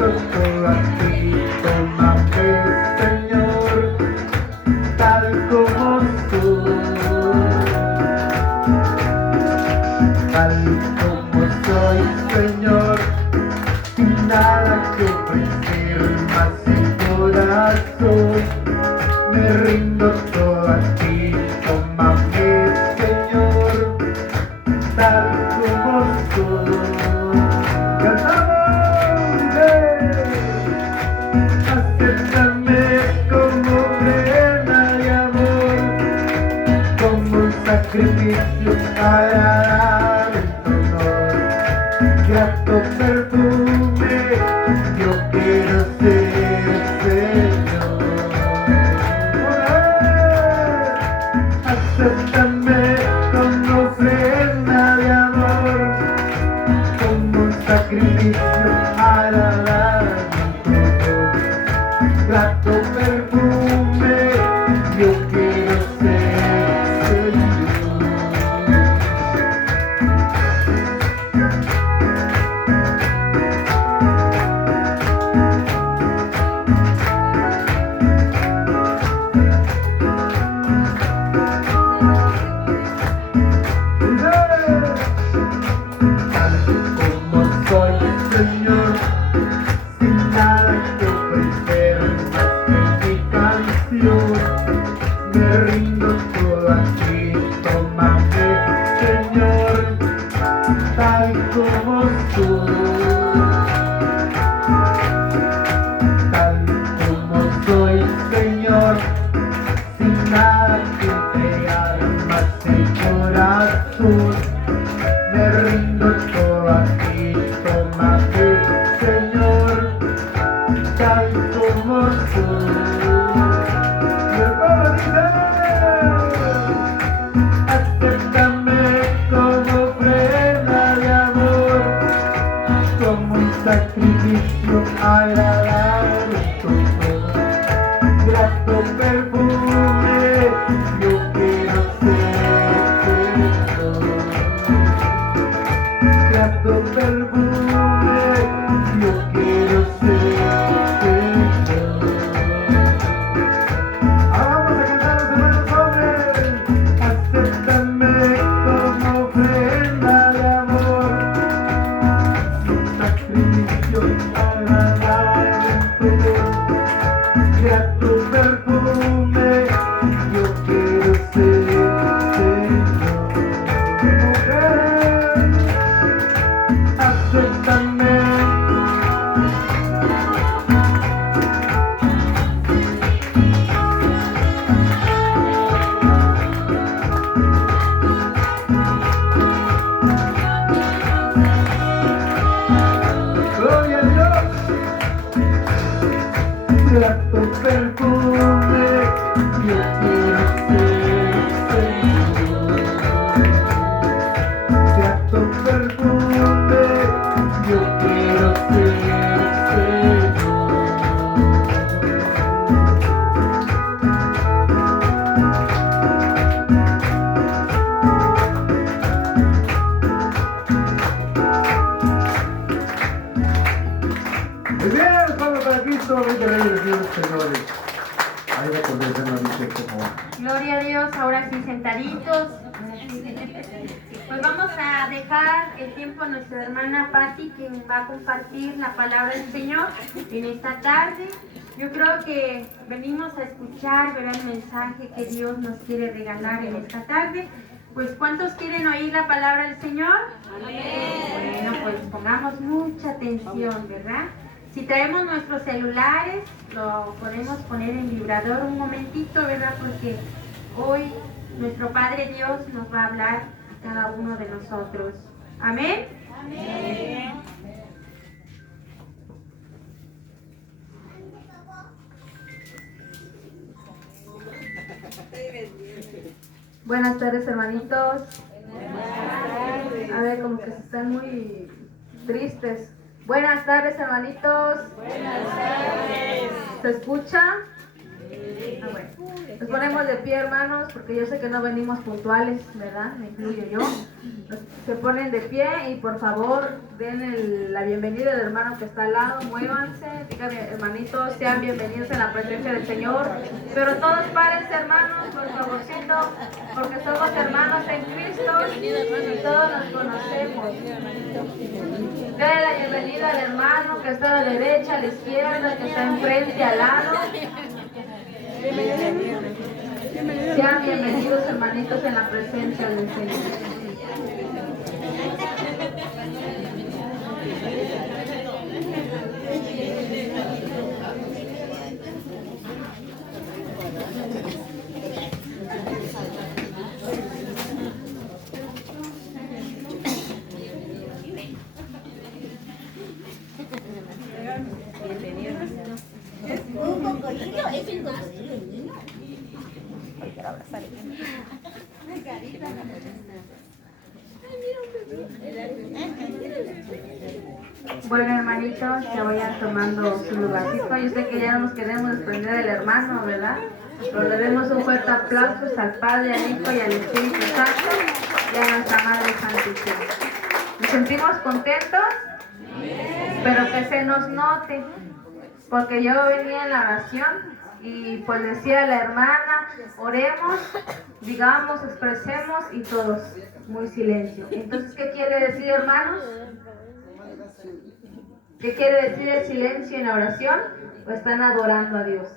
rindo todo a ti, tómame, Señor, tal como soy, tal como soy, Señor, sin nada que ofrecer, más sin corazón, me rindo todo a ti, tómame, Señor, tal como soy. Acéptame como ofrenda de amor, como un sacrificio agradable en tu honor. Grato perfume, yo quiero ser, Señor. Acéptame como ofrenda de amor, como un sacrificio agradable en tu honor. Grato perfume, yo quiero ser, Señor. Tal como soy, Señor, sin nada que ofrecer más que mi canción, me rindo todo a ti, tómame, Señor, tal como soy, tal como soy, Señor, sin nada que entregar más el corazón, me rindo todo a ti, tómame, Señor, tal como soy. Y el pueblo dice: acéptame como ofrenda de amor, como un sacrificio agradable en tu honor. Grato perfume, yo quiero ser, Señor. Grato perfume, yo quiero ser, Señor. Ahora vamos a cantar los hermanos hombres. Acéptame como ofrenda de amor, un sacrificio agradable en tu honor. Grato perfume, yo quiero ser, Señor. Mujer, acéptame. Gloria a Dios. Grato perfume, yo quiero ser, Señor. Grato perfume, yo quiero ser, Señor. Muy bien, Pablo para Cristo, venga a ver, Dios, señores. Ahí va con el hermano dice cómo va. Gloria a Dios, ahora sí sentaditos. Pues vamos a dejar el tiempo a nuestra hermana Patti, quien va a compartir la palabra del Señor en esta tarde. Yo creo que venimos a escuchar, ver el mensaje que Dios nos quiere regalar en esta tarde. Pues ¿cuántos quieren oír la palabra del Señor? Amén. Bueno, pues pongamos mucha atención, ¿verdad? Si traemos nuestros celulares, lo podemos poner en vibrador un momentito, ¿verdad? Porque hoy nuestro Padre Dios nos va a hablar a cada uno de nosotros. ¿Amén? Amén. Buenas tardes, hermanitos. A ver, como que están muy tristes. Buenas tardes, hermanitos. Buenas tardes. ¿Se escucha? Ah, bueno. Nos ponemos de pie, hermanos, porque yo sé que no venimos puntuales, ¿verdad? Me incluyo yo. Se ponen de pie y por favor den la bienvenida al hermano que está al lado, muévanse, digan hermanitos, sean bienvenidos en la presencia del Señor. Pero todos párense, hermanos, por favorcito, porque somos hermanos en Cristo y todos nos conocemos. Denle la bienvenida al hermano que está a la derecha, a la izquierda, que está enfrente, al lado. Sean bienvenidos, hermanitos, en la presencia del Señor. Bueno, hermanitos, que vayan tomando su lugarcito. Yo sé que ya no nos queremos desprender del hermano, ¿verdad? Pero le demos un fuerte aplauso al Padre, al Hijo y al Espíritu Santo y a nuestra Madre Santísima. ¿Nos sentimos contentos? Pero que se nos note, porque yo venía en la oración y pues decía a la hermana, oremos, digamos, expresemos y todos, muy silencio. Entonces, ¿qué quiere decir, hermanos? ¿Qué quiere decir el silencio en la oración? Pues están adorando a Dios,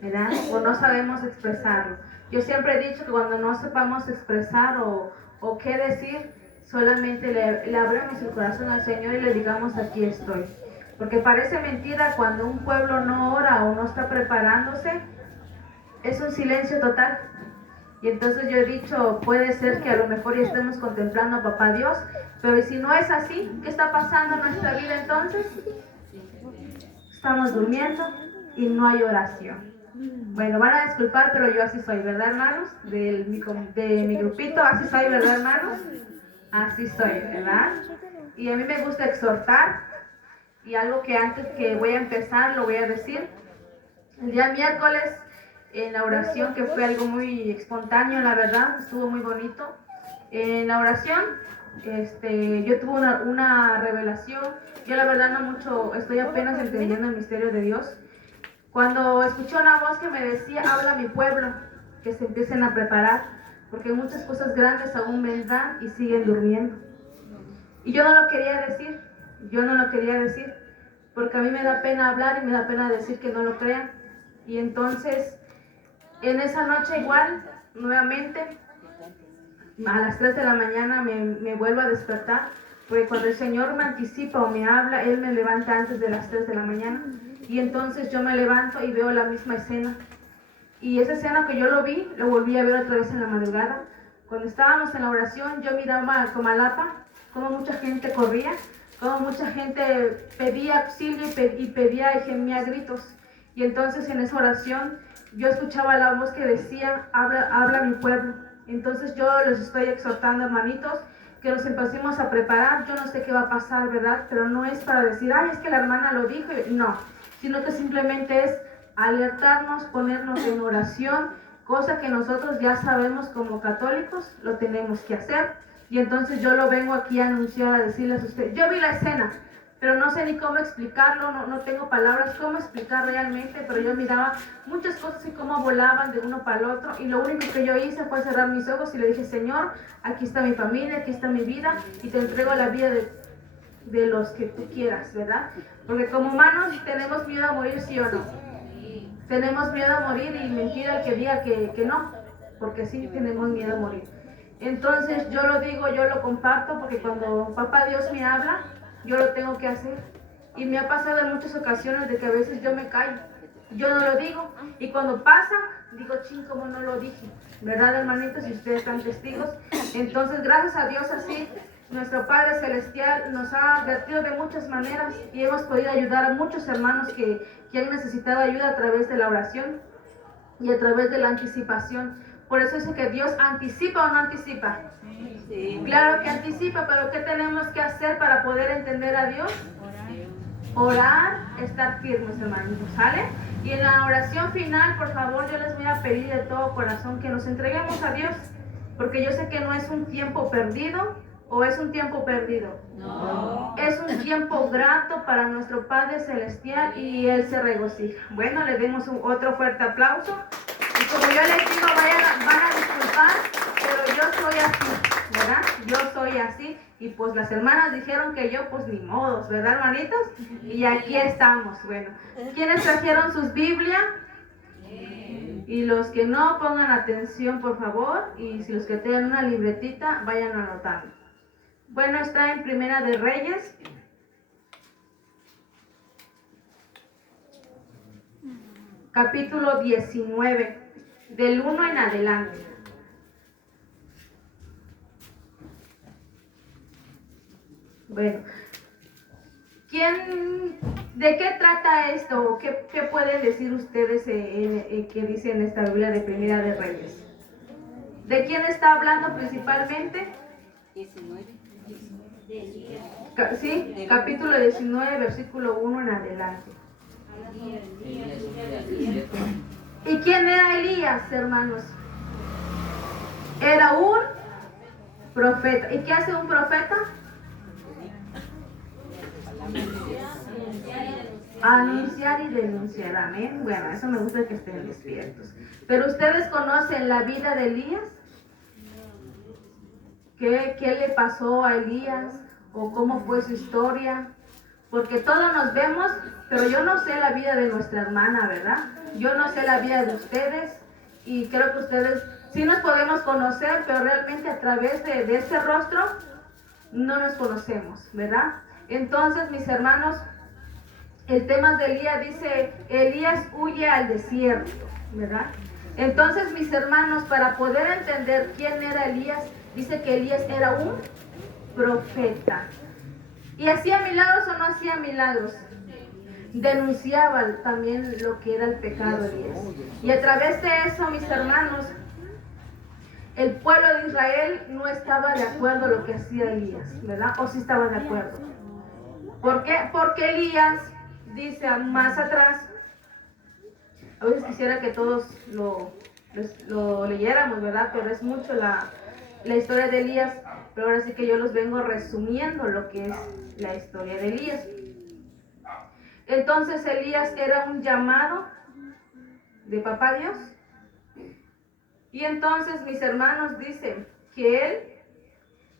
¿verdad? O no sabemos expresarlo. Yo siempre he dicho que cuando no sepamos expresar o qué decir, solamente le abramos el corazón al Señor y le digamos, aquí estoy. Porque parece mentira cuando un pueblo no ora o no está preparándose, es un silencio total. Y entonces yo he dicho, puede ser que a lo mejor ya estemos contemplando a Papá Dios, pero si no es así, ¿qué está pasando en nuestra vida entonces? Estamos durmiendo y no hay oración. Bueno, van a disculpar, pero yo así soy, ¿verdad, hermanos? De mi grupito, así soy, ¿verdad, hermanos? Así soy, ¿verdad? Y a mí me gusta exhortar, y algo que antes que voy a empezar lo voy a decir. El día miércoles, en la oración, que fue algo muy espontáneo, la verdad, estuvo muy bonito. En la oración, yo tuve una revelación. Yo la verdad no mucho, estoy apenas entendiendo el misterio de Dios. Cuando escuché una voz que me decía, habla mi pueblo, que se empiecen a preparar, porque muchas cosas grandes aún vendrán y siguen durmiendo. Y yo no lo quería decir, porque a mí me da pena hablar y me da pena decir que no lo crean. Y entonces, en esa noche igual, nuevamente, a las 3 de la mañana me vuelvo a despertar, porque cuando el Señor me anticipa o me habla, Él me levanta antes de las 3 de la mañana. Y entonces yo me levanto y veo la misma escena. Y esa escena que yo lo vi, lo volví a ver otra vez en la madrugada. Cuando estábamos en la oración, yo miraba a Comalapa, como mucha gente corría, como mucha gente pedía auxilio y pedía y gemía a gritos. Y entonces en esa oración yo escuchaba la voz que decía, habla mi pueblo. Entonces yo los estoy exhortando, hermanitos, que nos empecemos a preparar. Yo no sé qué va a pasar, ¿verdad? Pero no es para decir, ay, es que la hermana lo dijo. No, sino que simplemente es alertarnos, ponernos en oración, cosa que nosotros ya sabemos como católicos, lo tenemos que hacer. Y entonces yo lo vengo aquí a anunciar, a decirles a ustedes, yo vi la escena, pero no sé ni cómo explicarlo, no tengo palabras cómo explicar realmente, pero yo miraba muchas cosas y cómo volaban de uno para el otro, y lo único que yo hice fue cerrar mis ojos y le dije, Señor, aquí está mi familia, aquí está mi vida, y te entrego la vida de los que tú quieras, ¿verdad? Porque como humanos tenemos miedo a morir, ¿sí o no? Tenemos miedo a morir, y mentira el que diga que no, porque sí tenemos miedo a morir. Entonces yo lo digo, yo lo comparto, porque cuando Papá Dios me habla, yo lo tengo que hacer. Y me ha pasado en muchas ocasiones de que a veces yo me callo, yo no lo digo, y cuando pasa, digo, ching, ¿cómo no lo dije? ¿Verdad, hermanitos? Y ustedes están testigos. Entonces, gracias a Dios así, nuestro Padre Celestial nos ha advertido de muchas maneras y hemos podido ayudar a muchos hermanos que han necesitado ayuda a través de la oración y a través de la anticipación. Por eso es que Dios anticipa o no anticipa. Sí. Claro que anticipa, pero ¿qué tenemos que hacer para poder entender a Dios? orar, estar firmes, hermanos, ¿sale? Y en la oración final, por favor, yo les voy a pedir de todo corazón que nos entreguemos a Dios, porque yo sé que no es un tiempo perdido, o es un tiempo perdido. No. Es un tiempo grato para nuestro Padre Celestial y Él se regocija. Bueno, le demos otro fuerte aplauso. Y como yo les digo, van a disculpar, pero yo soy así, ¿verdad? Yo soy así. Y pues las hermanas dijeron que yo, pues ni modos, ¿verdad, hermanitos? Y aquí estamos. Bueno, ¿quiénes trajeron sus Biblias? Y los que no, pongan atención, por favor. Y si los que tengan una libretita, vayan anotando. Bueno, está en Primera de Reyes. Capítulo 19, del 1 en adelante. Bueno, ¿de qué trata esto? ¿Qué pueden decir ustedes que dice en esta Biblia de Primera de Reyes? ¿De quién está hablando principalmente? 19. Sí, capítulo 19, versículo 1 en adelante. ¿Y quién era Elías, hermanos? Era un profeta. ¿Y qué hace un profeta? Anunciar y denunciar, amén. Bueno, eso me gusta que estén despiertos. Pero ustedes conocen la vida de Elías. ¿Qué le pasó a Elías? ¿O cómo fue su historia? Porque todos nos vemos, pero yo no sé la vida de nuestra hermana, ¿verdad? Yo no sé la vida de ustedes. Y creo que ustedes sí nos podemos conocer, pero realmente a través de ese rostro no nos conocemos, ¿verdad? Entonces, mis hermanos, el tema de Elías dice, Elías huye al desierto, ¿verdad? Entonces, mis hermanos, para poder entender quién era Elías, dice que Elías era un profeta. ¿Y hacía milagros o no hacía milagros? Denunciaba también lo que era el pecado de Elías. Y a través de eso, mis hermanos, el pueblo de Israel no estaba de acuerdo en lo que hacía Elías, ¿verdad? ¿O sí estaba de acuerdo? ¿Por qué? Porque Elías dice más atrás, a veces quisiera que todos lo leyéramos, ¿verdad? Pero es mucho la historia de Elías, pero ahora sí que yo los vengo resumiendo lo que es la historia de Elías. Entonces Elías era un llamado de Papá Dios. Y entonces mis hermanos dicen que él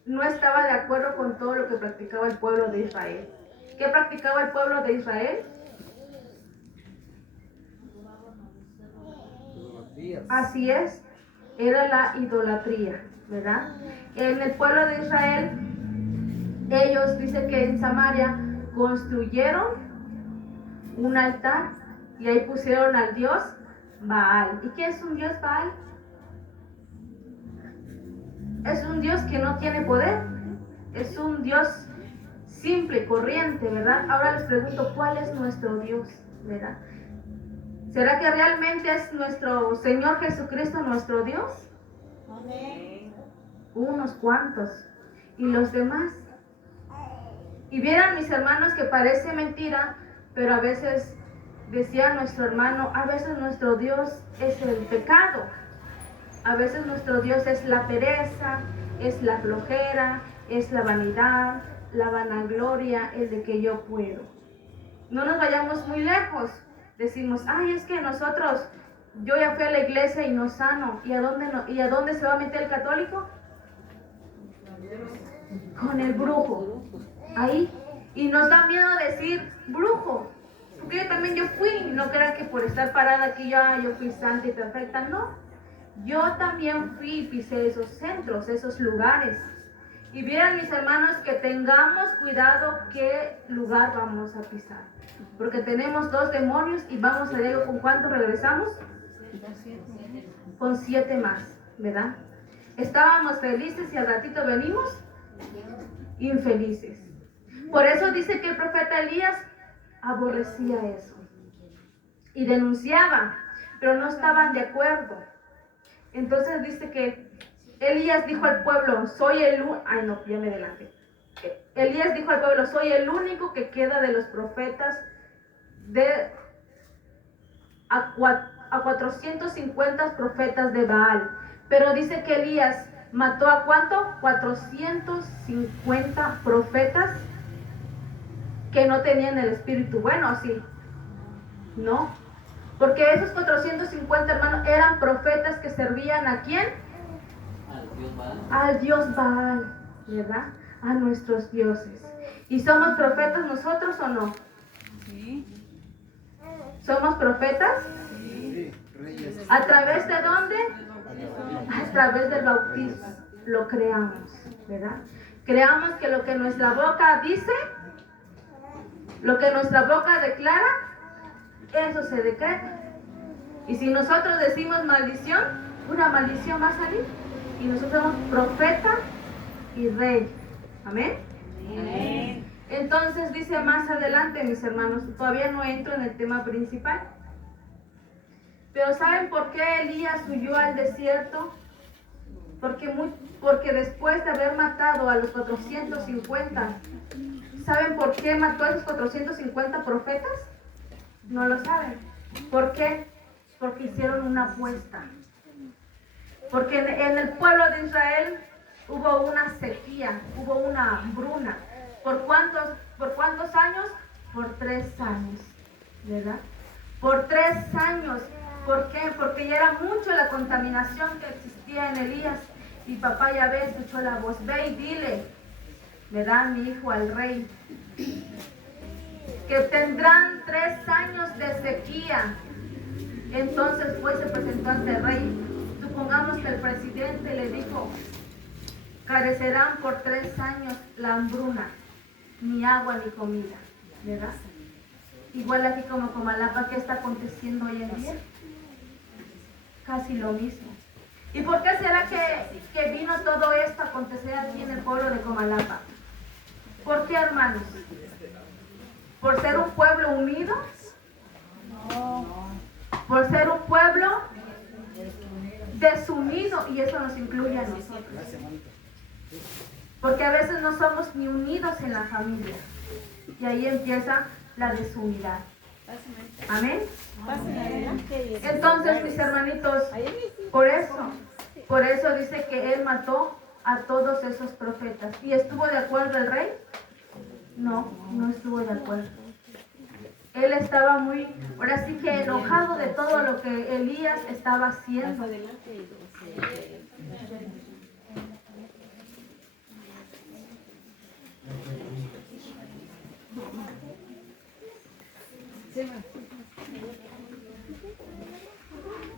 no estaba de acuerdo con todo lo que practicaba el pueblo de Israel. ¿Qué practicaba el pueblo de Israel? Así es, era la idolatría, ¿verdad? En el pueblo de Israel, ellos dicen que en Samaria construyeron un altar y ahí pusieron al dios Baal. ¿Y qué es un dios Baal? Es un dios que no tiene poder, es un dios simple, corriente, ¿verdad? Ahora les pregunto, ¿cuál es nuestro Dios, verdad? ¿Será que realmente es nuestro Señor Jesucristo nuestro Dios? Amén. Unos cuantos. ¿Y los demás? Y vieran mis hermanos que parece mentira, pero a veces decía nuestro hermano, a veces nuestro Dios es el pecado. A veces nuestro Dios es la pereza, es la flojera, es la vanidad, la vanagloria, el de que yo puedo. No nos vayamos muy lejos. Decimos, ay, es que nosotros, yo ya fui a la iglesia y no sano. ¿Y a dónde se va a meter el católico? Con el brujo. Ahí. Y nos da miedo decir brujo. Porque yo también fui. No crean que por estar parada aquí yo fui santa y perfecta. No. Yo también fui y pisé esos centros, esos lugares. Y vieran mis hermanos que tengamos cuidado qué lugar vamos a pisar. Porque tenemos 2 demonios y vamos a ver con cuánto regresamos. Con 7 más, ¿verdad? Estábamos felices y al ratito venimos infelices. Por eso dice que el profeta Elías aborrecía eso. Y denunciaba, pero no estaban de acuerdo. Entonces dice que Elías dijo al pueblo, soy el... Ay no, ya me adelanté. Elías dijo al pueblo, soy el único que queda de los profetas a 450 profetas de Baal. Pero dice que Elías mató ¿a cuánto? 450 profetas que no tenían el espíritu bueno, ¿sí? No. Porque esos 450 hermanos eran profetas que servían ¿a quién? Al Dios Baal, ¿verdad? A nuestros dioses. ¿Y somos profetas nosotros o no? Sí. ¿Somos profetas? Sí, reyes. ¿A través de dónde? A través del bautismo. Lo creamos, ¿verdad? Creamos que lo que nuestra boca dice, lo que nuestra boca declara, eso se decreta. Y si nosotros decimos maldición, una maldición va a salir. Y nosotros somos profeta y rey. Amén. Amén. Entonces dice más adelante, mis hermanos, todavía no entro en el tema principal. Pero ¿saben por qué Elías huyó al desierto? Porque después de haber matado a los 450, ¿saben por qué mató a esos 450 profetas? No lo saben. ¿Por qué? Porque hicieron una apuesta. Porque en el pueblo de Israel hubo una sequía, hubo una hambruna. ¿Por cuántos años? Por 3 años, ¿verdad? Por 3 años. ¿Por qué? Porque ya era mucho la contaminación que existía en Elías. Y papá Yahvé escuchó la voz, ve y dile, me da mi hijo al rey, que tendrán 3 años de sequía. Entonces pues se presentó ante el rey. Supongamos que el presidente le dijo, carecerán por 3 años la hambruna, ni agua ni comida, ¿verdad? Igual aquí como Comalapa, ¿qué está aconteciendo hoy en día? Casi lo mismo. ¿Y por qué será que vino todo esto a acontecer aquí en el pueblo de Comalapa? ¿Por qué, hermanos? ¿Por ser un pueblo unido? ¿Por ser un pueblo desunido? Y eso nos incluye a nosotros. Porque a veces no somos ni unidos en la familia. Y ahí empieza la desunidad. Amén. Entonces, mis hermanitos, por eso dice que él mató a todos esos profetas. ¿Y estuvo de acuerdo el rey? No, no estuvo de acuerdo. Él estaba ahora sí que enojado de todo lo que Elías estaba haciendo.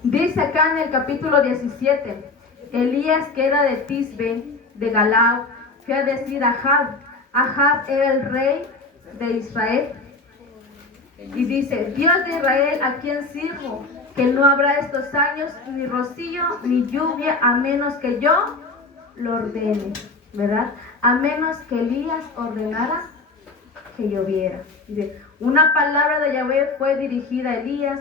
Dice acá en el capítulo 17, Elías, que era de Tisbe, de Galao, fue a decir a Ahab. Ahab era el rey de Israel. Y dice, Dios de Israel, ¿a quién sirvo? Que no habrá estos años ni rocío ni lluvia, a menos que yo lo ordene, ¿verdad? A menos que Elías ordenara que lloviera. Dice, una palabra de Yahvé fue dirigida a Elías,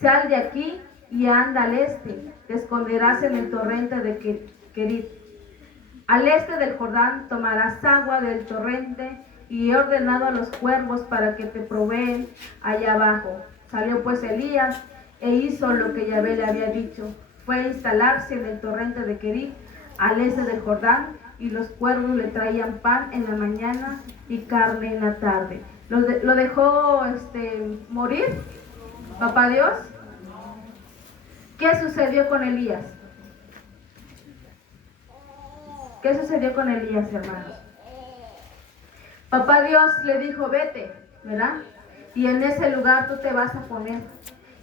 sal de aquí y anda al este, te esconderás en el torrente de Kerit. Al este del Jordán tomarás agua del torrente, y he ordenado a los cuervos para que te proveen allá abajo. Salió pues Elías e hizo lo que Yahvé le había dicho. Fue a instalarse en el torrente de Kerit, al este del Jordán, y los cuervos le traían pan en la mañana y carne en la tarde. ¿Lo dejó morir, papá Dios? ¿Qué sucedió con Elías? ¿Qué sucedió con Elías, hermanos? Papá Dios le dijo, vete, ¿verdad? Y en ese lugar tú te vas a poner.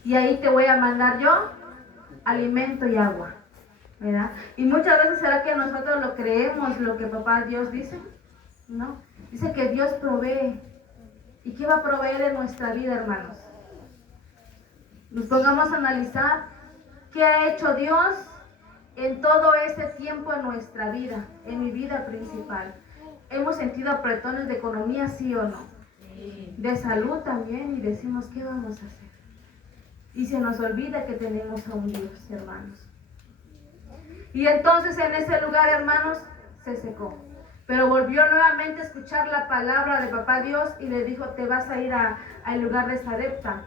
Y ahí te voy a mandar yo alimento y agua, ¿verdad? Y muchas veces será que nosotros lo creemos, lo que papá Dios dice. No, dice que Dios provee. ¿Y qué va a proveer en nuestra vida, hermanos? Nos pongamos a analizar qué ha hecho Dios en todo ese tiempo en nuestra vida, en mi vida principal. ¿Hemos sentido apretones de economía, sí o no? De salud también, y decimos, ¿qué vamos a hacer? Y se nos olvida que tenemos a un Dios, hermanos. Y entonces en ese lugar, hermanos, se secó. Pero volvió nuevamente a escuchar la palabra de papá Dios y le dijo, te vas a ir al lugar de Sarepta,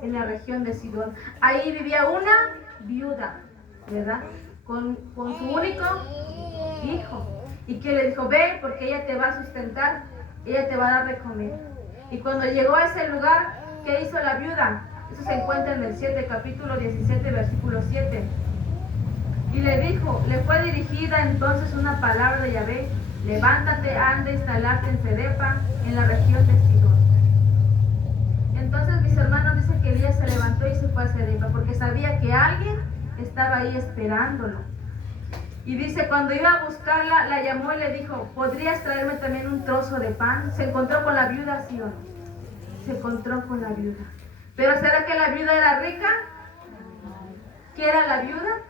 en la región de Sidón. Ahí vivía una viuda, ¿verdad? Con su único hijo. Y que le dijo, ve, porque ella te va a sustentar, ella te va a dar de comer. Y cuando llegó a ese lugar, ¿qué hizo la viuda? Eso se encuentra en el 7, capítulo 17, versículo 7. Y le dijo, le fue dirigida entonces una palabra de Yahvé, levántate, anda a instalarte en Cedepa, en la región de Sidón. Entonces mis hermanos dicen que Elías se levantó y se fue a Cedepa, porque sabía que alguien estaba ahí esperándolo. Y dice, cuando iba a buscarla, la llamó y le dijo, ¿podrías traerme también un trozo de pan? Se encontró con la viuda, ¿sí o no? Se encontró con la viuda. ¿Pero será que la viuda era rica? ¿Qué era la viuda?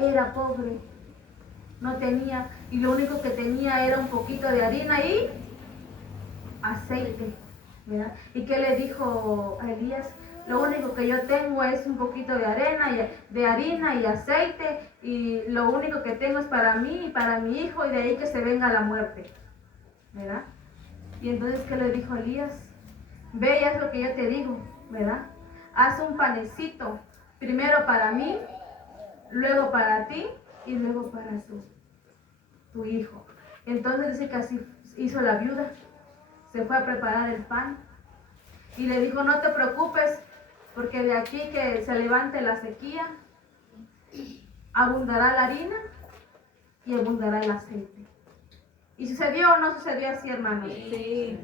Era pobre. No tenía, y lo único que tenía era un poquito de harina y aceite, ¿verdad? ¿Y qué le dijo a Elías? Lo único que yo tengo es un poquito de harina y aceite, y lo único que tengo es para mí y para mi hijo, y de ahí que se venga la muerte, ¿verdad? Y entonces, ¿qué le dijo Elías? Ve y haz lo que yo te digo, ¿verdad? Haz un panecito, primero para mí, luego para ti y luego para tu hijo. Entonces dice que así hizo la viuda, se fue a preparar el pan y le dijo, no te preocupes, porque de aquí que se levante la sequía, abundará la harina y abundará el aceite. ¿Y sucedió o no sucedió así, hermanos? Sí.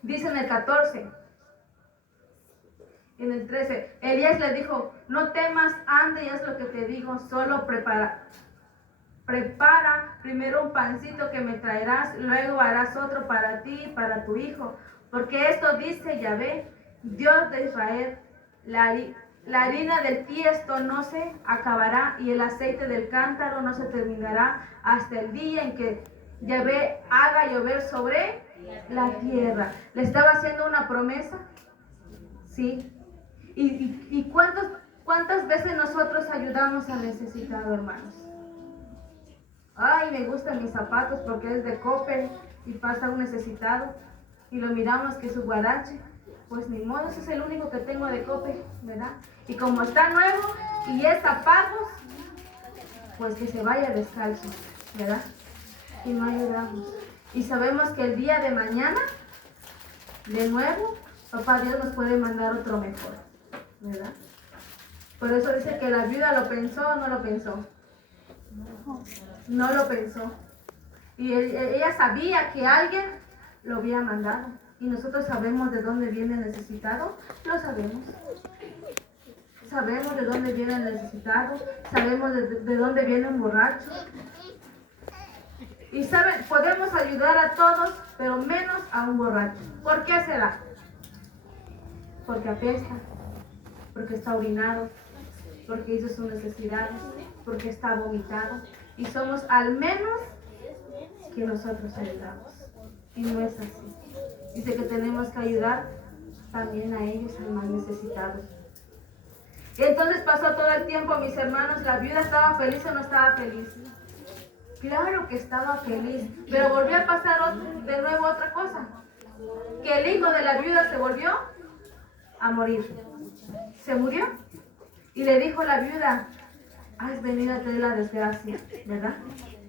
Dice en el 14, en el 13, Elías le dijo, no temas, anda y haz lo que te digo, solo prepara primero un pancito que me traerás, luego harás otro para ti y para tu hijo, porque esto dice Yahvé, Dios de Israel, la harina del tiesto no se acabará y el aceite del cántaro no se terminará hasta el día en que Yahvé haga llover sobre la tierra. ¿Le estaba haciendo una promesa? Sí. ¿Y cuántas veces nosotros ayudamos al necesitado, hermanos? Ay, me gustan mis zapatos porque es de Coppel y pasa un necesitado y lo miramos que su guarache, pues ni modo, ese es el único que tengo de Coppel, ¿verdad? Y como está nuevo y es zapatos, pues que se vaya descalzo, ¿verdad? Y no ayudamos. Y sabemos que el día de mañana, de nuevo, papá Dios nos puede mandar otro mejor, ¿verdad? Por eso dice que la viuda lo pensó o no lo pensó. No lo pensó. Y ella sabía que alguien lo había mandado. Y nosotros sabemos de dónde viene el necesitado. Lo sabemos. Sabemos de dónde viene el necesitado. Sabemos de dónde viene un borracho. Y saben, podemos ayudar a todos, pero menos a un borracho. ¿Por qué será? Porque apesta, porque está orinado, porque hizo sus necesidades, porque está vomitado. Y somos al menos que nosotros ayudamos. Y no es así. Dice que tenemos que ayudar también a ellos, a los más necesitados. Y entonces pasó todo el tiempo, mis hermanos. ¿La viuda estaba feliz o no estaba feliz? Claro que estaba feliz. Pero volvió a pasar de nuevo otra cosa. Que el hijo de la viuda se volvió a morir. Se murió. Y le dijo la viuda, has venido a traer la desgracia, ¿verdad?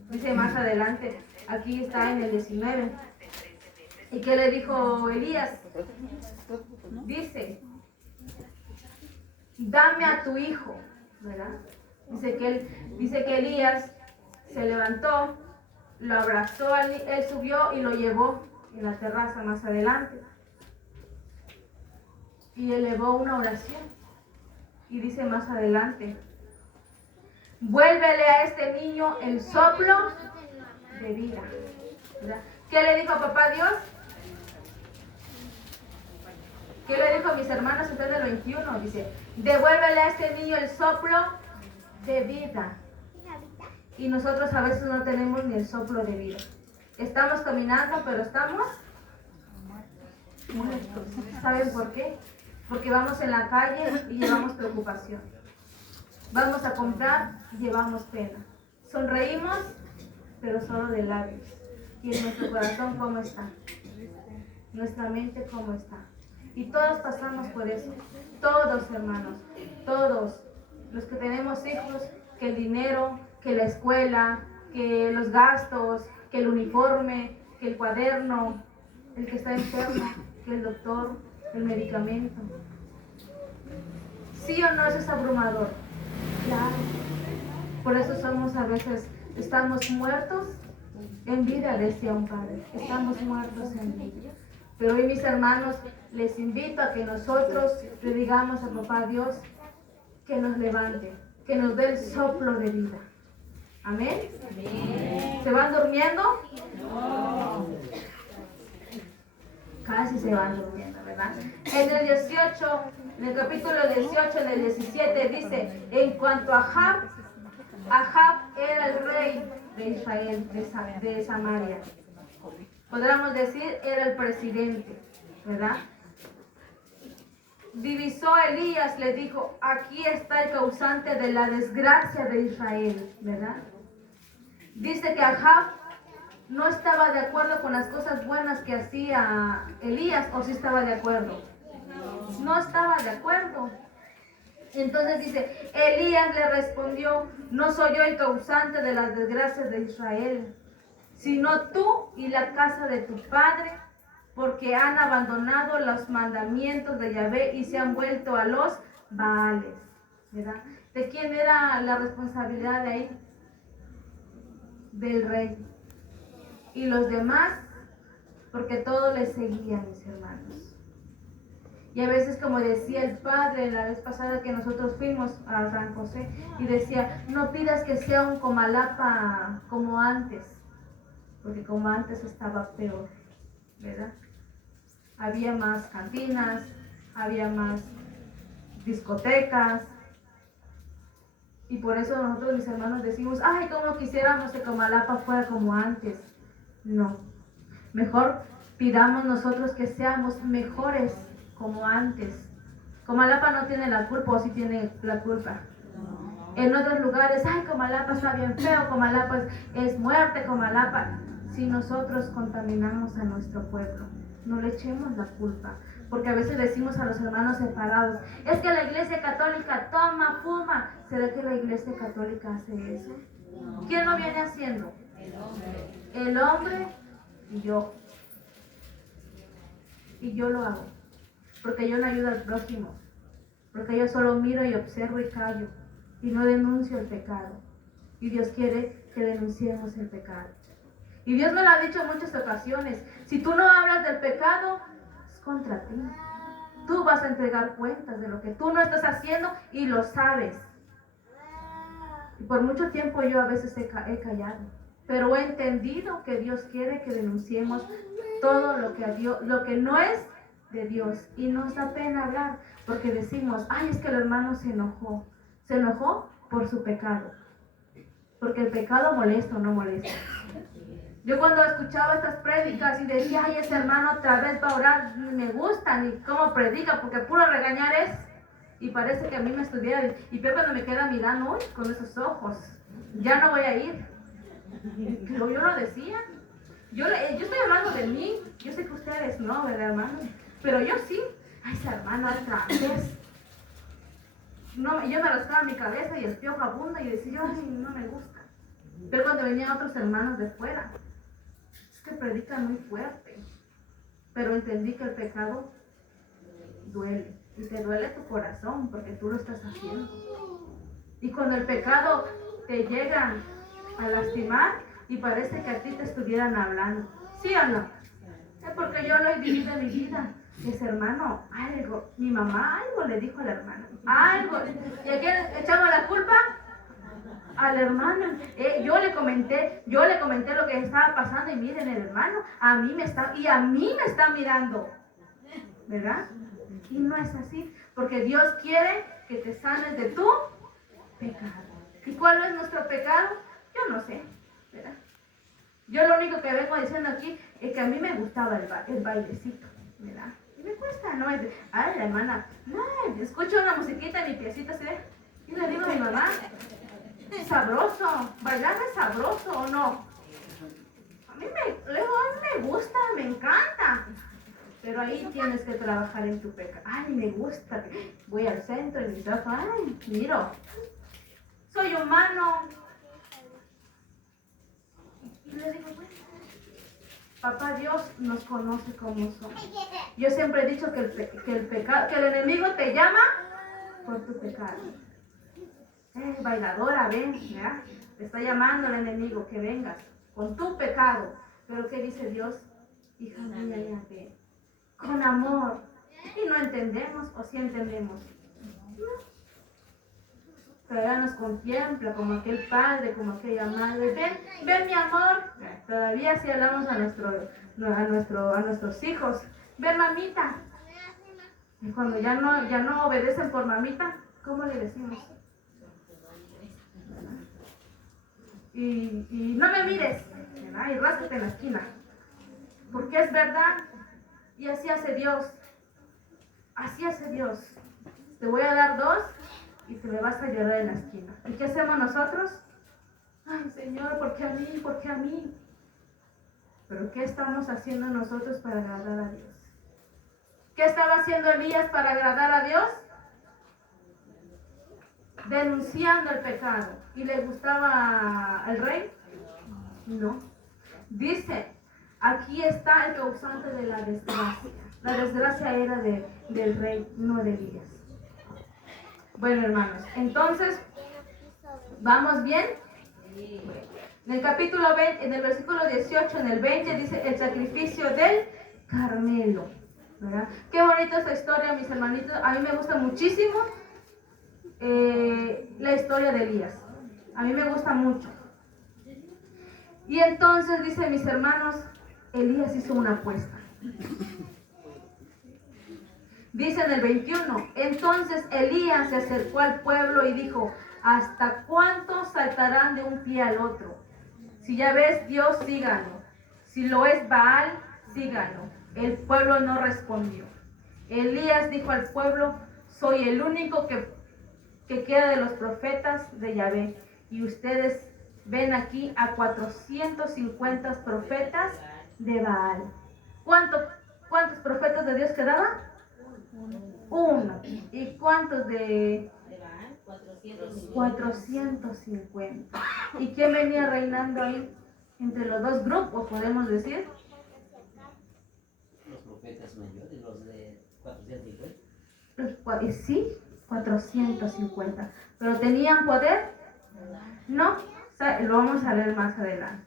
Dice más adelante, aquí está en el 19. ¿Y qué le dijo Elías? Dice, dame a tu hijo, ¿verdad? Dice que Elías se levantó, lo abrazó, él subió y lo llevó en la terraza más adelante. Y elevó una oración. Y dice más adelante, vuélvele a este niño el soplo de vida, ¿verdad? ¿Qué le dijo papá Dios? ¿Qué le dijo a mis hermanos en el 21? Dice, devuélvele a este niño el soplo de vida. Y nosotros a veces no tenemos ni el soplo de vida. Estamos caminando, pero estamos muertos. ¿Saben por qué? Porque vamos en la calle y llevamos preocupación. Vamos a comprar y llevamos pena. Sonreímos, pero solo de labios. Y en nuestro corazón, ¿cómo está? Nuestra mente, ¿cómo está? Y todos pasamos por eso. Todos, hermanos. Todos. Los que tenemos hijos, que el dinero, que la escuela, que los gastos, que el uniforme, que el cuaderno, el que está enfermo, que el doctor, el medicamento. ¿Sí o no es abrumador? Claro. Por eso somos a veces, estamos muertos en vida, decía un padre. Estamos muertos en vida. Pero hoy, mis hermanos, les invito a que nosotros le digamos a Papá Dios que nos levante, que nos dé el soplo de vida. ¿Amén? Amén. ¿Se van durmiendo? No. Casi se van durmiendo, ¿verdad? En el 18, en el capítulo 18, en el 17, dice, en cuanto a Ahab era el rey de Israel, de Samaria. Podríamos decir, era el presidente, ¿verdad? Divisó a Elías, le dijo, aquí está el causante de la desgracia de Israel, ¿verdad? Dice que Ahab no estaba de acuerdo con las cosas buenas que hacía Elías, o sí estaba de acuerdo. No estaba de acuerdo. Entonces dice, Elías le respondió, no soy yo el causante de las desgracias de Israel, sino tú y la casa de tu padre, porque han abandonado los mandamientos de Yahvé y se han vuelto a los Baales, ¿verdad? ¿De quién era la responsabilidad de ahí? Del rey. Y los demás, porque todos le seguían, mis hermanos. Y a veces, como decía el padre la vez pasada que nosotros fuimos a San José, y decía, no pidas que sea un Comalapa como antes, porque como antes estaba peor, ¿verdad? Había más cantinas, había más discotecas, y por eso nosotros, mis hermanos, decimos, ay, como quisiéramos que Comalapa fuera como antes. No, mejor pidamos nosotros que seamos mejores como antes. Comalapa no tiene la culpa, o sí tiene la culpa. En otros lugares, ay, Comalapa está bien feo, Comalapa es muerte, Comalapa. Si nosotros contaminamos a nuestro pueblo, no le echemos la culpa. Porque a veces decimos a los hermanos separados, es que la iglesia católica toma, fuma. ¿Será que la iglesia católica hace eso? ¿Quién lo viene haciendo? El hombre y yo. Y yo lo hago. Porque yo no ayudo al prójimo. Porque yo solo miro y observo y callo. Y no denuncio el pecado. Y Dios quiere que denunciemos el pecado. Y Dios me lo ha dicho en muchas ocasiones. Si tú no hablas del pecado, es contra ti. Tú vas a entregar cuentas de lo que tú no estás haciendo y lo sabes. Y por mucho tiempo yo a veces he callado. Pero he entendido que Dios quiere que denunciemos todo lo que a Dios, lo que no es de Dios. Y nos da pena hablar porque decimos, ay, es que el hermano se enojó. Se enojó por su pecado. Porque el pecado molesta o no molesta. Yo cuando escuchaba estas prédicas y decía, ay, ese hermano otra vez va a orar, ni me gusta, ni cómo predica, porque puro regañar es. Y parece que a mí me estuviera, y peor cuando me queda mirando, uy, con esos ojos, ya no voy a ir. Pero yo lo decía. Yo estoy hablando de mí, yo sé que ustedes no, ¿verdad, hermano? Pero yo sí. Ay, ese hermano otra vez. No, yo me rascaba mi cabeza y el piojo abunda y decía, ay, no me gusta. Pero cuando venían otros hermanos de fuera, es que predican muy fuerte. Pero entendí que el pecado duele. Y te duele tu corazón porque tú lo estás haciendo. Y cuando el pecado te llega a lastimar y parece que a ti te estuvieran hablando. ¿Sí o no? Es porque yo lo he vivido en mi vida. Ese hermano, algo, mi mamá algo le dijo al hermano. Algo. ¿Y a quién echamos la culpa? Al hermano. Yo le comenté lo que estaba pasando y miren, el hermano a mí me está mirando, ¿verdad? Y no es así, porque Dios quiere que te sanes de tu pecado. ¿Y cuál es nuestro pecado? Yo no sé, ¿verdad? Yo lo único que vengo diciendo aquí es que a mí me gustaba el bailecito, ¿verdad? Y me cuesta, ¿no? Ay, la hermana, no, escucho una musiquita en mi piecito así de, y le digo a mi mamá, sabroso, bailar es sabroso, ¿o no? luego a mí me gusta, me encanta. Pero ahí tienes que trabajar en tu pecado. Ay, me gusta. Voy al centro y mis ojos, ay, miro. Soy humano. Y le digo, bueno, Papá Dios nos conoce como somos. Yo siempre he dicho que el enemigo te llama por tu pecado. Bailadora, ven, ¿ya? Te está llamando el enemigo que vengas con tu pecado. Pero ¿qué dice Dios? Hija mía, ya ve, con amor. Y no entendemos, o sí entendemos. No. Todavía nos contempla como aquel padre, como aquella madre. Ven mi amor. Todavía sí hablamos a nuestros hijos. Ven mamita. Y cuando ya no obedecen por mamita, ¿cómo le decimos? Y no me mires, ¿verdad? Y ráscate en la esquina. Porque es verdad. Y así hace Dios. Así hace Dios. Te voy a dar 2 y te me vas a llorar en la esquina. ¿Y qué hacemos nosotros? Ay, Señor, ¿por qué a mí? ¿Por qué a mí? Pero ¿qué estamos haciendo nosotros para agradar a Dios? ¿Qué estaba haciendo Elías para agradar a Dios? Denunciando el pecado. ¿Y le gustaba al rey? No. Dice, aquí está el causante de la desgracia. La desgracia era del rey, no de Elías. Bueno, hermanos, entonces, ¿vamos bien? En el capítulo 20, en el versículo 18, en el 20, dice el sacrificio del Carmelo. ¿Verdad? Qué bonita esta historia, mis hermanitos. A mí me gusta muchísimo la historia de Elías. A mí me gusta mucho. Y entonces, dice mis hermanos, Elías hizo una apuesta. Dice en el 21, entonces Elías se acercó al pueblo y dijo, ¿hasta cuánto saltarán de un pie al otro? Si ya ves Dios, síganlo. Si lo es Baal, síganlo. El pueblo no respondió. Elías dijo al pueblo, soy el único que queda de los profetas de Yahvé. Y ustedes ven aquí a 450 profetas de Baal. ¿Cuántos profetas de Dios quedaban? 1. ¿Y cuántos de Baal? 450. ¿Y quién venía reinando ahí? Entre los dos grupos, podemos decir. Los profetas mayores, los de 450. Sí, 450. ¿Pero tenían poder? No. Lo vamos a ver más adelante.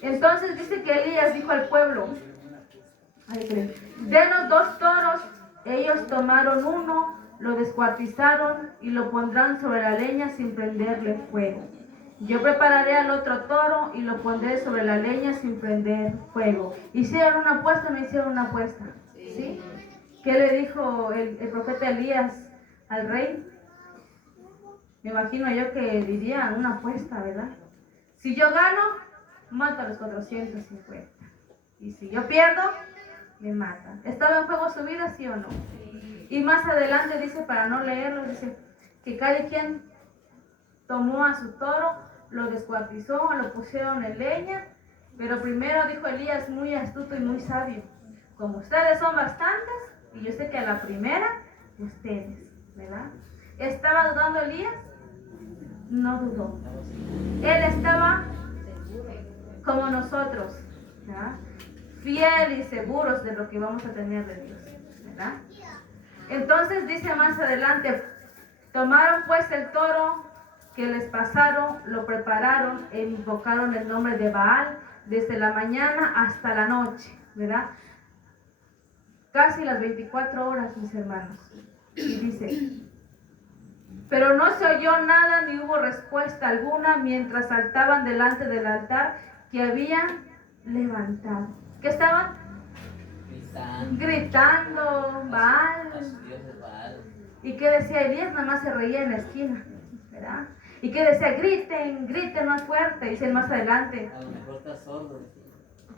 Entonces dice que Elías dijo al pueblo, denos 2 toros. Ellos tomaron uno, lo descuartizaron y lo pondrán sobre la leña sin prenderle fuego. Yo prepararé al otro toro y lo pondré sobre la leña sin prender fuego. ¿Hicieron una apuesta o no hicieron una apuesta? ¿Sí? ¿Qué le dijo el profeta Elías al rey? Me imagino yo que diría una apuesta, ¿verdad? Si yo gano, mato a los 450. Y si yo pierdo, me matan. ¿Estaba en juego su vida, sí o no? Y más adelante dice, para no leerlo, dice que cada quien tomó a su toro, lo descuartizó, lo pusieron en leña, pero primero dijo Elías, muy astuto y muy sabio, como ustedes son bastantes, y yo sé que a la primera, ustedes, ¿verdad? ¿Estaba dudando Elías? No dudó. Él estaba como nosotros, ¿verdad? Fiel y seguros de lo que vamos a tener de Dios, ¿verdad? Entonces dice más adelante, tomaron pues el toro que les pasaron, lo prepararon e invocaron el nombre de Baal desde la mañana hasta la noche, ¿verdad? Casi las 24 horas, mis hermanos. Y dice, pero no se oyó nada ni hubo respuesta alguna mientras saltaban delante del altar que habían levantado. ¿Qué estaban? Gritando, Baal. ¿Y qué decía Elías? Nada más se reía en la esquina, ¿verdad? ¿Y qué decía? Griten, griten más fuerte, dice más adelante. A lo mejor está sordo.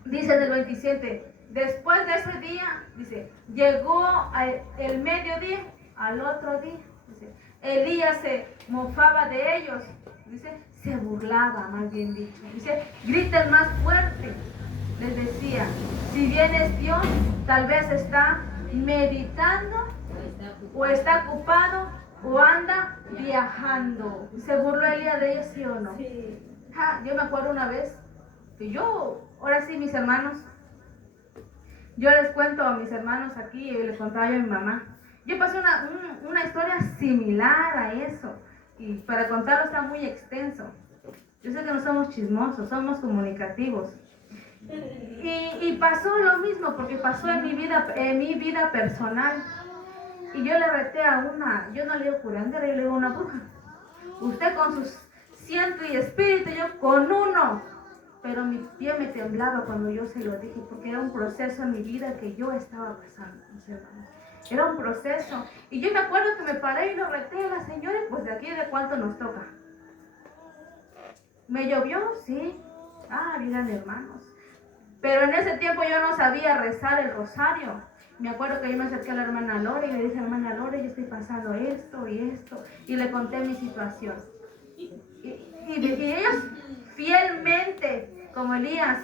Dice en el 27, después de ese día, dice, llegó el mediodía, al otro día, dice, Elías se mofaba de ellos, dice, se burlaba, más bien dicho. Dice, griten más fuerte. Les decía, si bien es Dios, tal vez está meditando o está ocupado o anda viajando. ¿Se burló Elías de ellos, sí o no? Sí. Yo me acuerdo una vez que ahora sí, mis hermanos, yo les cuento a mis hermanos aquí, y les contaba yo a mi mamá. Yo pasé una historia similar a eso, y para contarlo está muy extenso. Yo sé que no somos chismosos, somos comunicativos. Y pasó lo mismo, porque pasó en mi vida personal. Y yo le reté yo no le digo curandera, yo le digo una bruja. Usted con sus ciento y espíritu, yo con uno. Pero mi pie me temblaba cuando yo se lo dije, porque era un proceso en mi vida que yo estaba pasando, mis hermanos. Era un proceso. Y yo me acuerdo que me paré y lo reté a la señora, y pues de aquí de cuánto nos toca. ¿Me llovió? Sí. Miren, hermanos. Pero en ese tiempo yo no sabía rezar el rosario. Me acuerdo que yo me acerqué a la hermana Lore y le dije, hermana Lore, yo estoy pasando esto y esto. Y le conté mi situación. Y ellos fielmente, como Elías,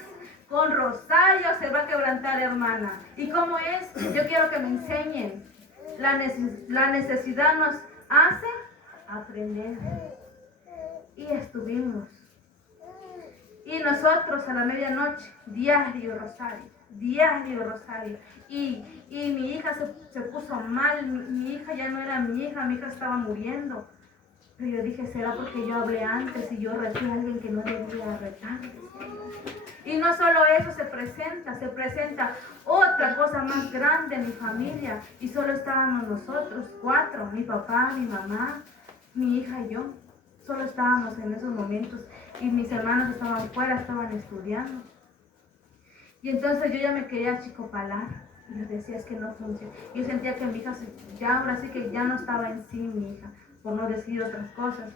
con rosario se va a quebrantar, hermana. ¿Y cómo es? Yo quiero que me enseñen. La necesidad nos hace aprender. Y estuvimos. Y nosotros a la medianoche, diario rosario. Y mi hija se puso mal, mi hija ya no era mi hija estaba muriendo. Pero yo dije, será porque yo hablé antes y yo reté a alguien que no debía retar. Y no solo eso se presenta otra cosa más grande en mi familia. Y solo estábamos nosotros, 4, mi papá, mi mamá, mi hija y yo. Solo estábamos en esos momentos. Y mis hermanos estaban fuera, estaban estudiando. Y entonces yo ya me quería achicopalar. Y yo decía, es que no funciona. Yo sentía que mi hija, ahora sí que ya no estaba en sí mi hija, por no decir otras cosas.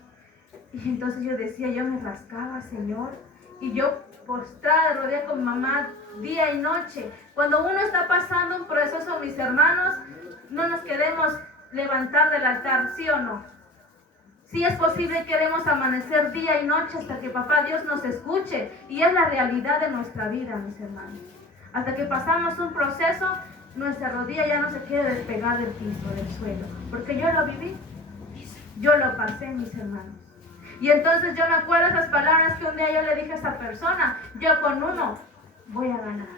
Y entonces yo decía, yo me rascaba, Señor. Y yo postrada, rodeada con mi mamá, día y noche. Cuando uno está pasando un proceso, mis hermanos, no nos queremos levantar del altar, ¿sí o no? Si es posible, queremos amanecer día y noche hasta que Papá Dios nos escuche. Y es la realidad de nuestra vida, mis hermanos. Hasta que pasamos un proceso, nuestra rodilla ya no se quiere despegar del piso, del suelo. Porque yo lo viví, yo lo pasé, mis hermanos. Y entonces yo me acuerdo esas palabras que un día yo le dije a esa persona, yo con uno voy a ganar.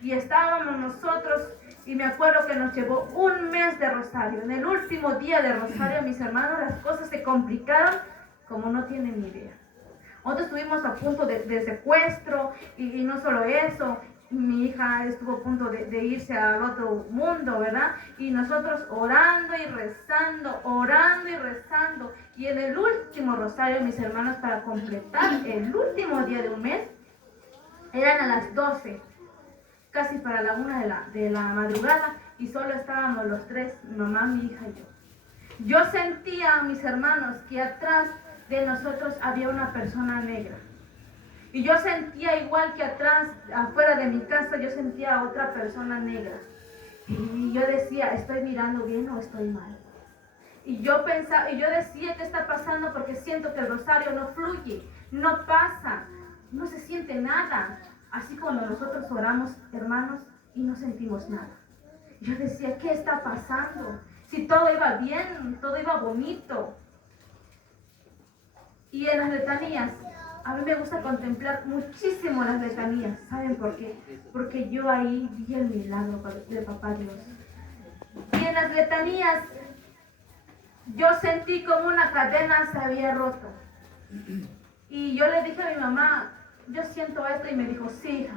Y estábamos nosotros, y me acuerdo que nos llevó un mes de rosario. En el último día de rosario, mis hermanos, las cosas se complicaron como no tienen ni idea. Nosotros estuvimos a punto de secuestro, y no solo eso, mi hija estuvo a punto de irse al otro mundo, ¿verdad? Y nosotros orando y rezando. Y en el último rosario, mis hermanos, para completar el último día de un mes, eran a las 12. Casi para la 1 de la madrugada, y solo estábamos los 3, mi mamá, mi hija y yo. Yo sentía, mis hermanos, que atrás de nosotros había una persona negra. Y yo sentía igual que atrás, afuera de mi casa, yo sentía a otra persona negra. Y yo decía, ¿estoy mirando bien o estoy mal? Y yo pensaba, y yo decía, ¿qué está pasando? Porque siento que el rosario no fluye, no pasa, no se siente nada. Así como nosotros oramos, hermanos, y no sentimos nada. Yo decía, ¿qué está pasando? Si todo iba bien, todo iba bonito. Y en las letanías, a mí me gusta contemplar muchísimo las letanías. ¿Saben por qué? Porque yo ahí vi el milagro de Papá Dios. Y en las letanías, yo sentí como una cadena se había roto. Y yo le dije a mi mamá, yo siento esto, y me dijo, sí, hija,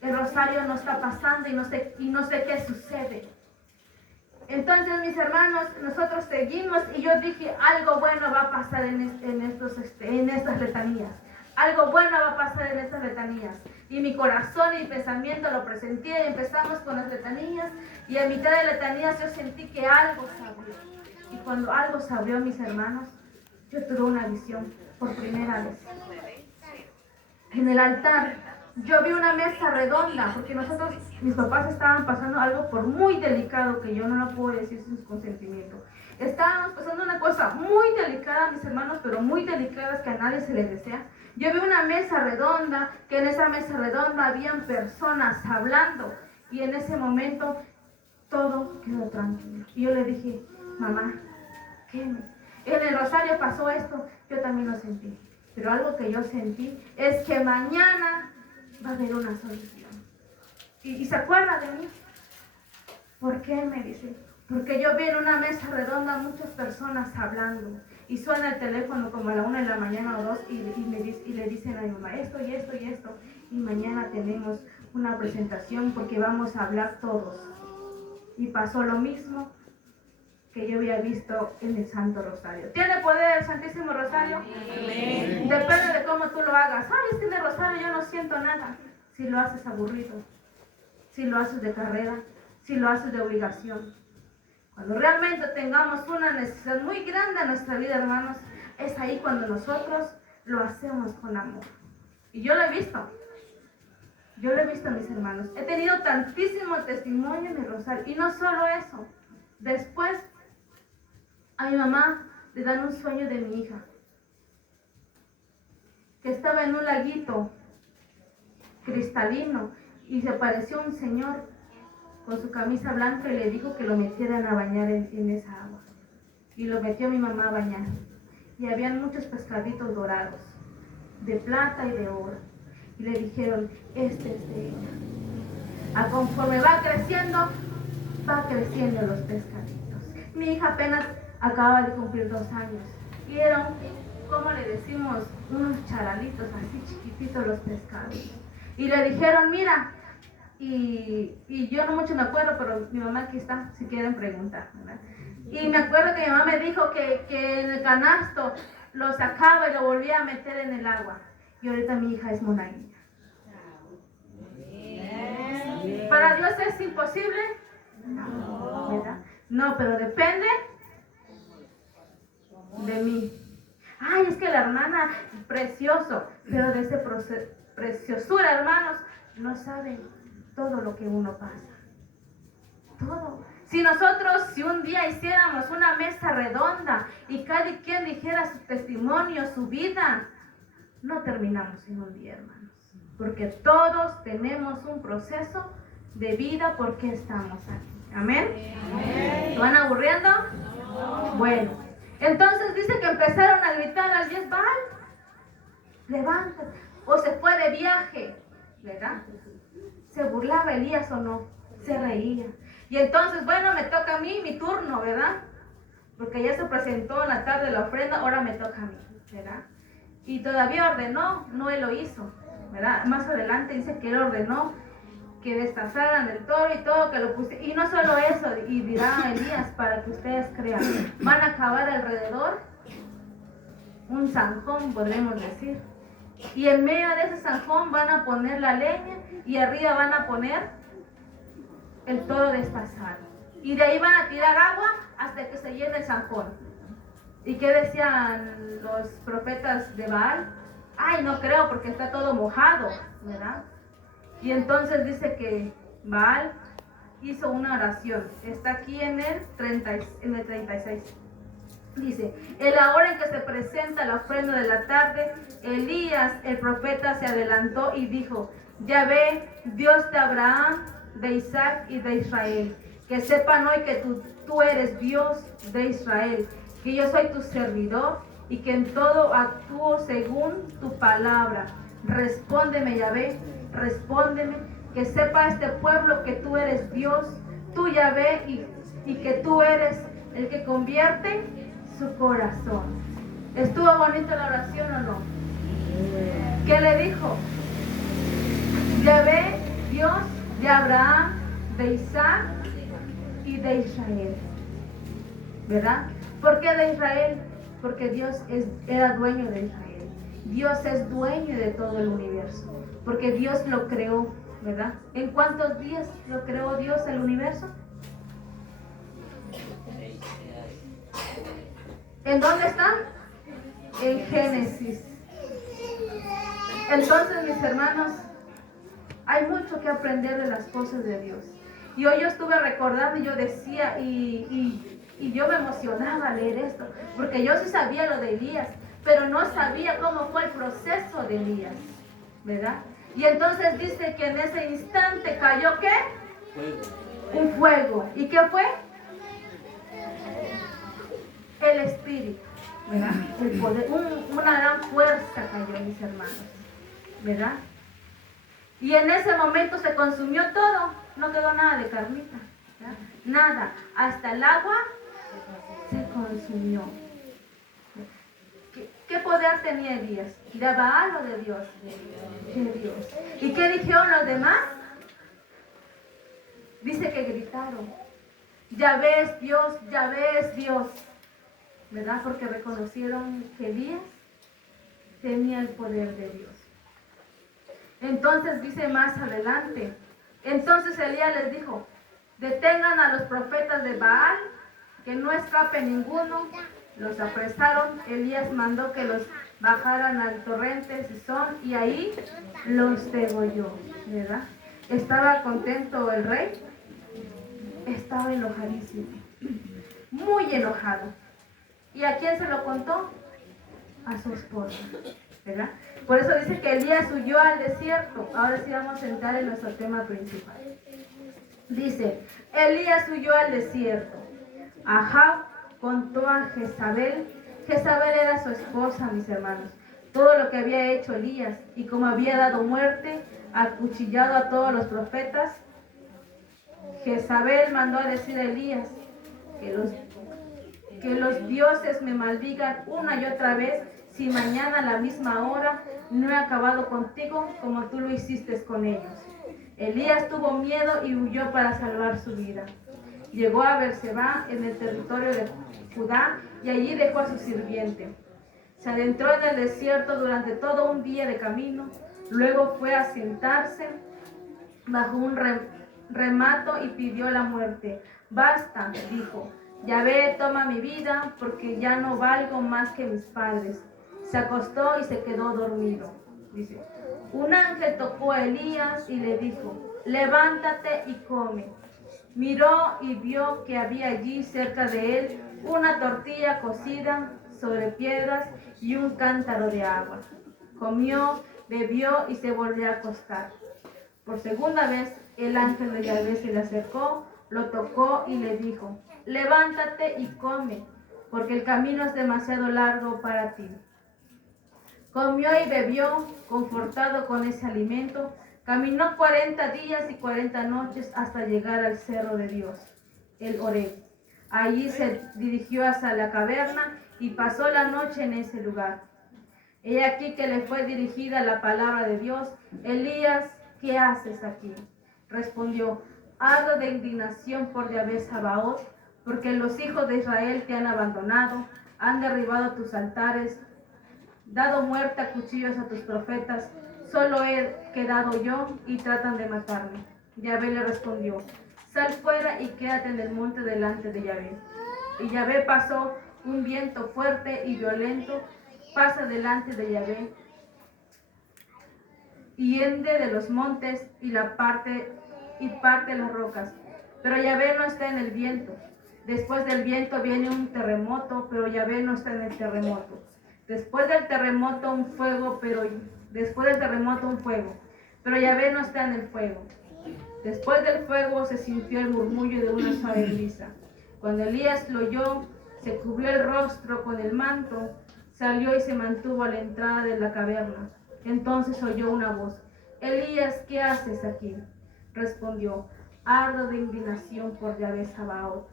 el rosario no está pasando y no sé qué sucede. Entonces, mis hermanos, nosotros seguimos, y yo dije, algo bueno va a pasar en estas letanías. Algo bueno va a pasar en estas letanías. Y mi corazón y mi pensamiento lo presenté, y empezamos con las letanías, y a mitad de letanías yo sentí que algo se abrió. Y cuando algo se abrió, mis hermanos, yo tuve una visión por primera vez. En el altar yo vi una mesa redonda, porque nosotros, mis papás estaban pasando algo por muy delicado que yo no lo puedo decir sin su consentimiento. Estábamos pasando una cosa muy delicada, mis hermanos, pero muy delicada que a nadie se le desea. Yo vi una mesa redonda, que en esa mesa redonda habían personas hablando, y en ese momento todo quedó tranquilo. Y yo le dije, mamá, ¿qué? En el rosario pasó esto, yo también lo sentí. Pero algo que yo sentí es que mañana va a haber una solución. Y se acuerda de mí. ¿Por qué? Me dice. Porque yo vi en una mesa redonda muchas personas hablando. Y suena el teléfono como a la 1 de la mañana o 2 y le dicen a mi mamá esto y esto y esto. Y mañana tenemos una presentación porque vamos a hablar todos. Y pasó lo mismo que yo había visto en el Santo Rosario. ¿Tiene poder el Santísimo Rosario? Amén. Depende de cómo tú lo hagas. Ay, es que en el Rosario yo no siento nada. Si lo haces aburrido, si lo haces de carrera, si lo haces de obligación. Cuando realmente tengamos una necesidad muy grande en nuestra vida, hermanos, es ahí cuando nosotros lo hacemos con amor. Y yo lo he visto. Yo lo he visto, mis hermanos. He tenido tantísimo testimonio en el Rosario. Y no solo eso. Después, a mi mamá le dan un sueño de mi hija, que estaba en un laguito cristalino y se apareció un señor con su camisa blanca y le dijo que lo metieran a bañar en esa agua. Y lo metió mi mamá a bañar. Y habían muchos pescaditos dorados, de plata y de oro. Y le dijeron, este es de ella. A conforme va creciendo los pescaditos. Mi hija apenas acaba de cumplir 2 años. Y eran, ¿cómo le decimos? Unos charalitos, así chiquititos los pescados. Y le dijeron, mira, y yo no mucho me acuerdo, pero mi mamá aquí está, si quieren preguntar, ¿verdad? Y me acuerdo que mi mamá me dijo que en el canasto lo sacaba y lo volvía a meter en el agua. Y ahorita mi hija es monaguilla. ¿Para Dios es imposible? No, ¿verdad? No, pero depende de mí. Ay, es que la hermana, precioso, pero de esa preciosura, hermanos, no saben todo lo que uno pasa. Todo. Si un día hiciéramos una mesa redonda y cada quien dijera su testimonio, su vida, no terminamos en un día, hermanos. Porque todos tenemos un proceso de vida porque estamos aquí. ¿Amén? ¿Se van aburriendo? No. Bueno, entonces dice que empezaron a gritar al 10 Baal, levántate, o se fue de viaje, ¿verdad? ¿Se burlaba Elías o no? Se reía. Y entonces, bueno, me toca a mí, mi turno, ¿verdad? Porque ya se presentó en la tarde la ofrenda, ahora me toca a mí, ¿verdad? Y todavía ordenó, no él lo hizo, ¿verdad? Más adelante dice que él ordenó que destazaran el toro y todo, que lo pusieran. Y no solo eso, y dirá Elías, para que ustedes crean, van a acabar alrededor un zanjón, podremos decir. Y en medio de ese zanjón van a poner la leña y arriba van a poner el toro destazado. Y de ahí van a tirar agua hasta que se llene el zanjón. ¿Y qué decían los profetas de Baal? Ay, no creo porque está todo mojado, ¿verdad? Y entonces dice que Baal hizo una oración. Está aquí en el 36. Dice, en la hora en que se presenta la ofrenda de la tarde, Elías, el profeta, se adelantó y dijo, Yahvé, Dios de Abraham, de Isaac y de Israel, que sepan hoy que tú eres Dios de Israel, que yo soy tu servidor y que en todo actúo según tu palabra. Respóndeme, Yahvé, respóndeme, que sepa este pueblo que tú eres Dios, tú Yahvé, y que tú eres el que convierte su corazón. ¿Estuvo bonita la oración o no? ¿Qué le dijo? Yahvé, Dios de Abraham, de Isaac y de Israel, ¿verdad? ¿Por qué de Israel? Porque Dios era dueño de Israel. Dios es dueño de todo el universo, porque Dios lo creó, ¿verdad? ¿En cuántos días lo creó Dios el universo? ¿En dónde está? En Génesis. Entonces, mis hermanos, Hay mucho que aprender de las cosas de Dios. Y hoy yo estuve recordando y yo decía, y yo me emocionaba al leer esto, porque yo sí sabía lo de Elías, pero no sabía cómo fue el proceso de Elías, ¿verdad? Y entonces dice que en ese instante cayó, ¿qué? Fuego. Un fuego. ¿Y qué fue? El Espíritu, ¿verdad? El poder, una gran fuerza cayó, mis hermanos, ¿verdad? Y en ese momento se consumió todo, no quedó nada de carnita, ¿verdad? Nada, hasta el agua se consumió. ¿Qué poder tenía Elías? ¿De Baal o de Dios? De Dios. ¿Y qué dijeron los demás? Dice que gritaron, ya ves Dios, ¿verdad? Porque reconocieron que Elías tenía el poder de Dios. Entonces dice más adelante, entonces Elías les dijo, detengan a los profetas de Baal, que no escape ninguno. Los apresaron, Elías mandó que los bajaran al torrente Sison y ahí los degolló, ¿verdad? ¿Estaba contento el rey? Estaba enojadísimo, muy enojado. ¿Y a quién se lo contó? A su esposa, ¿verdad? Por eso dice que Elías huyó al desierto. Ahora sí vamos a entrar en nuestro tema principal. Dice, Elías huyó al desierto. Ahab contó a Jezabel. Jezabel era su esposa, mis hermanos. Todo lo que había hecho Elías y como había dado muerte, acuchillado a todos los profetas. Jezabel mandó a decir a Elías que los dioses me maldigan una y otra vez si mañana a la misma hora no he acabado contigo como tú lo hiciste con ellos. Elías tuvo miedo y huyó para salvar su vida. Llegó a Berseba en el territorio de Judá y allí dejó a su sirviente. Se adentró en el desierto durante todo un día de camino. Luego fue a sentarse bajo un remato y pidió la muerte. Basta, dijo. Yahvé, toma mi vida porque ya no valgo más que mis padres. Se acostó y se quedó dormido. Dice, un ángel tocó a Elías y le dijo, levántate y come. Miró y vio que había allí cerca de él una tortilla cocida sobre piedras y un cántaro de agua. Comió, bebió y se volvió a acostar. Por segunda vez el ángel de Yahvé se le acercó, lo tocó y le dijo, levántate y come, porque el camino es demasiado largo para ti. Comió y bebió, confortado con ese alimento. Caminó 40 días y 40 noches hasta llegar al cerro de Dios, el Horeb. Allí se dirigió hacia la caverna y pasó la noche en ese lugar. He aquí que le fue dirigida la palabra de Dios. Elías, ¿qué haces aquí? Respondió, ardo de indignación por Yahvé Sabaoth, porque los hijos de Israel te han abandonado, han derribado tus altares, dado muerte a cuchillos a tus profetas. Solo he quedado yo y tratan de matarme. Yahvé le respondió, sal fuera y quédate en el monte delante de Yahvé. Y Yahvé pasó un viento fuerte y violento, pasa delante de Yahvé, y hiende de los montes y parte las rocas. Pero Yahvé no está en el viento. Después del viento viene un terremoto, pero Yahvé no está en el terremoto. Después del terremoto un fuego, pero Yahvé no está en el fuego. Después del fuego se sintió el murmullo de una suave brisa. Cuando Elías lo oyó, se cubrió el rostro con el manto, salió y se mantuvo a la entrada de la caverna. Entonces oyó una voz, Elías, ¿qué haces aquí? Respondió, ardo de indignación por Yahvé Sabaoth,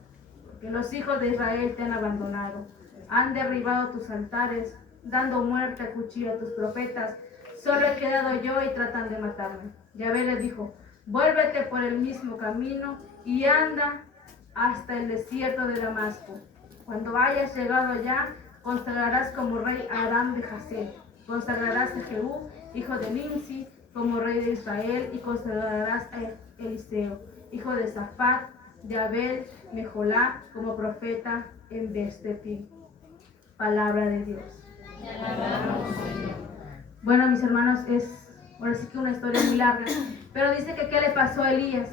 porque los hijos de Israel te han abandonado, han derribado tus altares, dando muerte a cuchillo a tus profetas. Solo he quedado yo y tratan de matarme. Yahvé le dijo, vuélvete por el mismo camino y anda hasta el desierto de Damasco. Cuando hayas llegado allá, consagrarás como rey a Aram de Hazel. Consagrarás a Jehú, hijo de Nimsi, como rey de Israel, y consagrarás a Eliseo, hijo de Safat, de Abel, Mejolá, como profeta en vez de ti. Palabra de Dios. Bueno, mis hermanos, es ahora sí que una historia muy larga, Pero dice que ¿qué le pasó a Elías?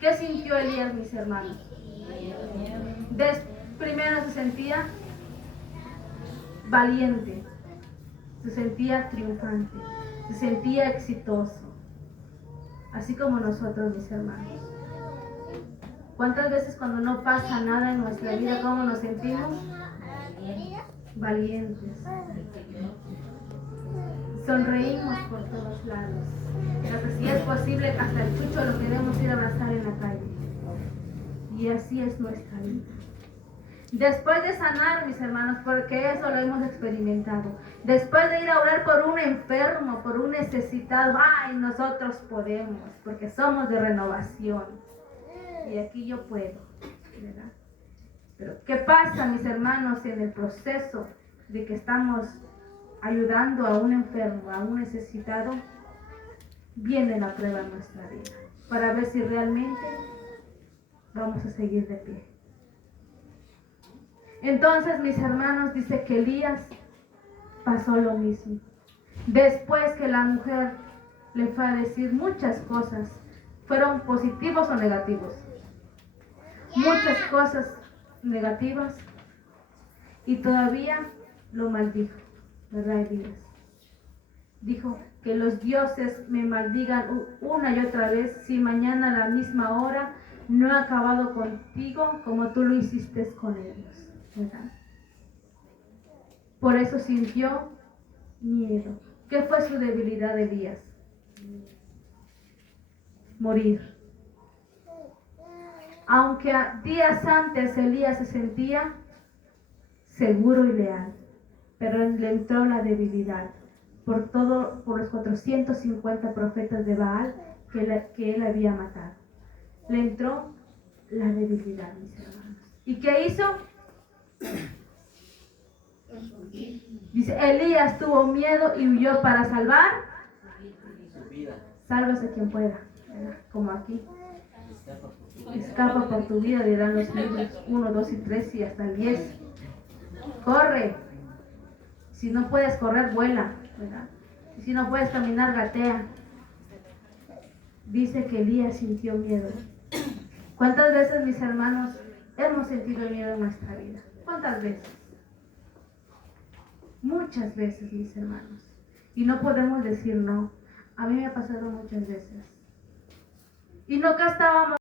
¿Qué sintió Elías, mis hermanos? Primero se sentía valiente, se sentía triunfante, se sentía exitoso, así como nosotros, mis hermanos. ¿Cuántas veces cuando no pasa nada en nuestra vida, cómo nos sentimos? Valientes. Sonreímos por todos lados. Pero si es posible, hasta el chucho lo queremos ir a abrazar en la calle. Y así es nuestra vida. Después de sanar, mis hermanos, porque eso lo hemos experimentado. Después de ir a orar por un enfermo, por un necesitado, ¡ay, nosotros podemos! Porque somos de renovación. Y aquí yo puedo, ¿verdad? Pero ¿qué pasa, mis hermanos, en el proceso de que estamos ayudando a un enfermo, a un necesitado? Viene la prueba en nuestra vida para ver si realmente vamos a seguir de pie. Entonces, mis hermanos, dice que Elías pasó lo mismo. Después que la mujer le fue a decir muchas cosas, fueron positivos o negativos. Muchas cosas negativas y todavía lo maldijo, ¿verdad, Elías? Dijo que los dioses me maldigan una y otra vez si mañana a la misma hora no he acabado contigo como tú lo hiciste con ellos, ¿verdad? Por eso sintió miedo. ¿Qué fue su debilidad de Elías? Morir. Aunque días antes Elías se sentía seguro y leal, pero le entró la debilidad por los 450 profetas de Baal que él había matado. Le entró la debilidad, mis hermanos. ¿Y qué hizo? Dice, Elías tuvo miedo y huyó para salvar Su vida. Sálvase quien pueda, ¿verdad? Como aquí. Escapa por su vida. Escapa por tu vida, dirán los libros 1, 2 y 3 y hasta el 10. Corre. Si no puedes correr, vuela, ¿verdad? Y si no puedes caminar, gatea. Dice que Elías sintió miedo. ¿Cuántas veces, mis hermanos, hemos sentido miedo en nuestra vida? ¿Cuántas veces? Muchas veces, mis hermanos. Y no podemos decir no. A mí me ha pasado muchas veces. Y no que estábamos